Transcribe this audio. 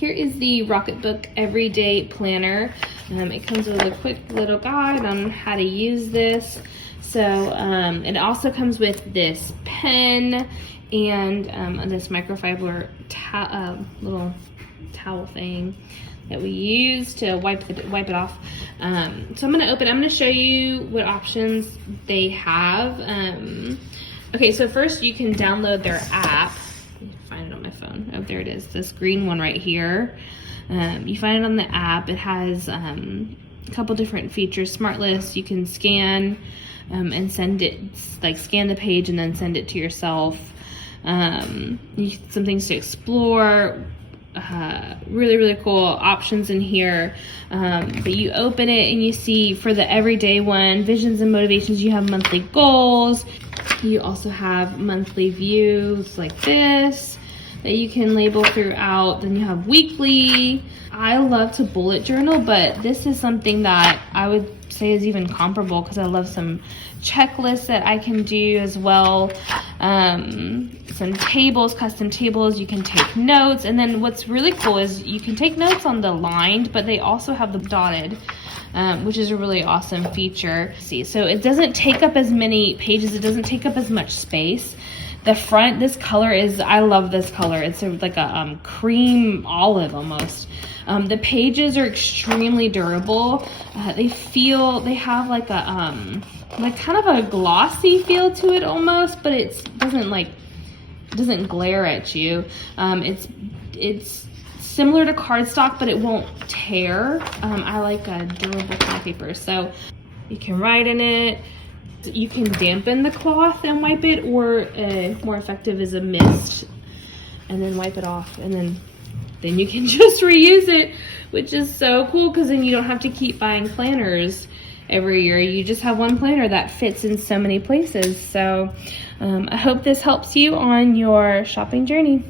Here is the Rocketbook Everyday Planner. It comes with a quick little guide on how to use this. So it also comes with this pen and this microfiber little towel thing that we use to wipe it off. So I'm gonna show you what options they have. Okay, so first you can download their app. You find it on my phone. Oh, there it is, this green one right here. You find it on the app. It has a couple different features. Smart List, you can scan and send it, like scan the page and then send it to yourself. Some things to explore. Really cool options in here. But you open it and you see for the everyday one, visions and motivations, you have monthly goals. You also have monthly views like this that you can label throughout. Then you have weekly. I love to bullet journal, but this is something that I would say is even comparable because I love some checklists that I can do as well. Some tables, custom tables, you can take notes. And then what's really cool is you can take notes on the lined, but they also have the dotted, which is a really awesome feature. See, so it doesn't take up as many pages. It doesn't take up as much space. The front, this color is, I love this color. It's like a cream olive almost. The pages are extremely durable. They have like a, like kind of a glossy feel to it almost, but it doesn't glare at you. It's similar to cardstock, but it won't tear. I like a durable kind of paper, so you can write in it. You can dampen the cloth and wipe it, or more effective is a mist, and then wipe it off, and then you can just reuse it, which is so cool because then you don't have to keep buying planners every year. You just have one planner that fits in so many places. So I hope this helps you on your shopping journey.